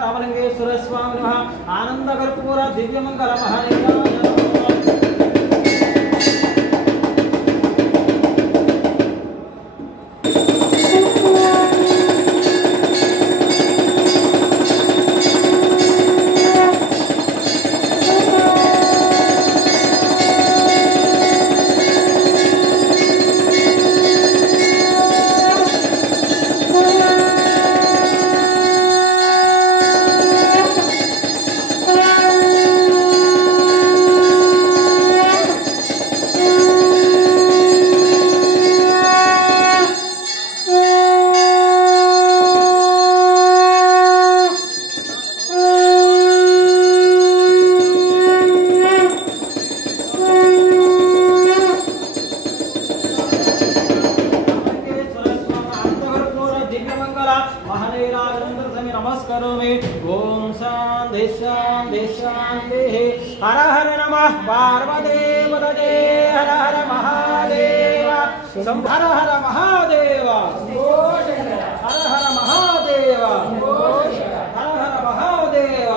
रामलिंगेश्वर स्वामी आनंद कर्पूर दिव्य मंगल महादेव नमस्कारोमि ओम शांति शांति शांति हर हर नमः पार्वती पतये हर हर महादेव हर हर महादेव हर हर महादेव हर हर महादेव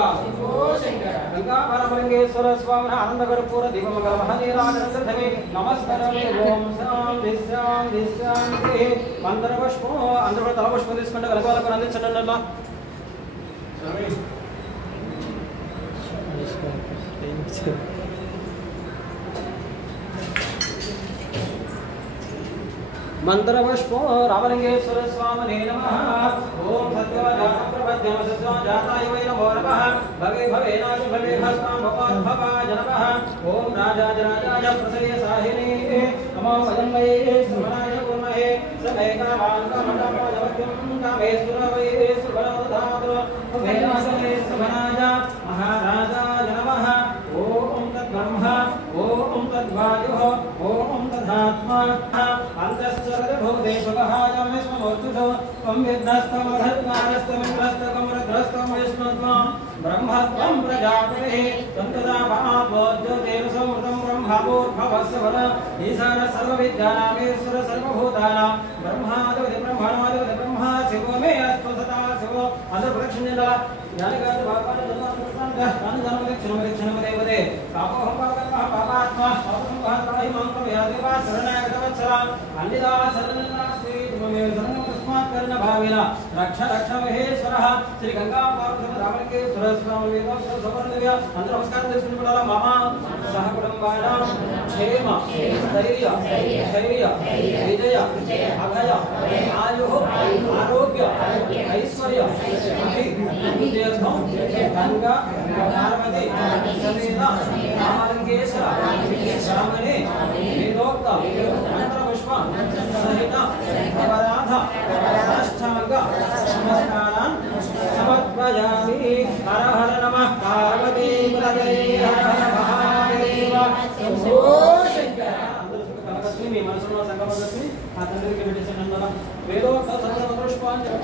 गंगा रामलिंगेश्वर स्वामी आनंद कर्पूर दिव्यमंगल महादेवानंदमे नमस्कारोमि ओम शांति शांति शांति मंत्रपुष्पो अंदर तलपुष्पం తీసుకుంటే కలపాలకు అందించండి అన్న मंत्रपुष्पो रामलिंगेश्वर स्वामिने नमः ओम सत्यवाजाप्रपद्यम सत्याजाताय वै नमो नमः भवे भवेनाय भवे भस्मं भवान् भवाय नमः ओम राजाय प्रसय साहिने नमो वयं वै श्रवणाय कुर्महे समेकावान् कामकामजवत्यं कामेश्वर वै सुभरवधातु वेदासने श्रवणाय महाराजाय नमः ओम तद्ब्रह्म ओम तद्वायुः ओम तदात्मा अंतश्चरभूतेशवहायं विष्णुमूर्तिषु त्वं विद्नस्तं धर्मारस्तमिन्द्रस्तकं रुद्रस्तं विष्णुत्वं ब्रह्मत्वं प्रजापतिः तन्तदा महाभोज्योतिर्समृतं ब्रह्मभूर्भवस्य वर ईशानः सर्वविद्यानामेश्वर सर्वभूतानां ब्रह्मादिपति ब्रह्मणादिपति ब्रह्मा शिवो मे अस्तु सदा शिवो अन्तर्प्रदक्षिणेन ज्ञानगात्र भागवान् दक्षिणमदे पापोहं पापकर्मः पापात्मा पापं पाहि मां प्रयादेवा शरणागतवत्सला अन्यदा शरणं नास्ति त्वमेव शरणं तस्मात् कर्ण भावेन रक्ष रक्ष महेश्वरः श्री गंगा पार्वती रामलिंगेश्वर स्वामी वेदोक्तं समर्पय नमस्कार दर्शनपडाला मम सह कुटुंबानां क्षेम स्थैर्य विजय अभय आयुः आरोग्य ऐश्वर्य अभिवृद्ध्यर्थं गंगा पार्वती समेत रामलिंगेश्वर स्वामिने वेदोक्त मंत्रपुष्प सहित अपराध साष्टांग नमस्कारान् समर्पयामि हर हर नमः पार्वती पतये हर हर महादेव शंभो शंकर అందరూ మీ మనసులో సంకల్పం ఆ తండ్రికి పెట్టేసాను వేదోక్త సంకల్ప పుష్పాంజలి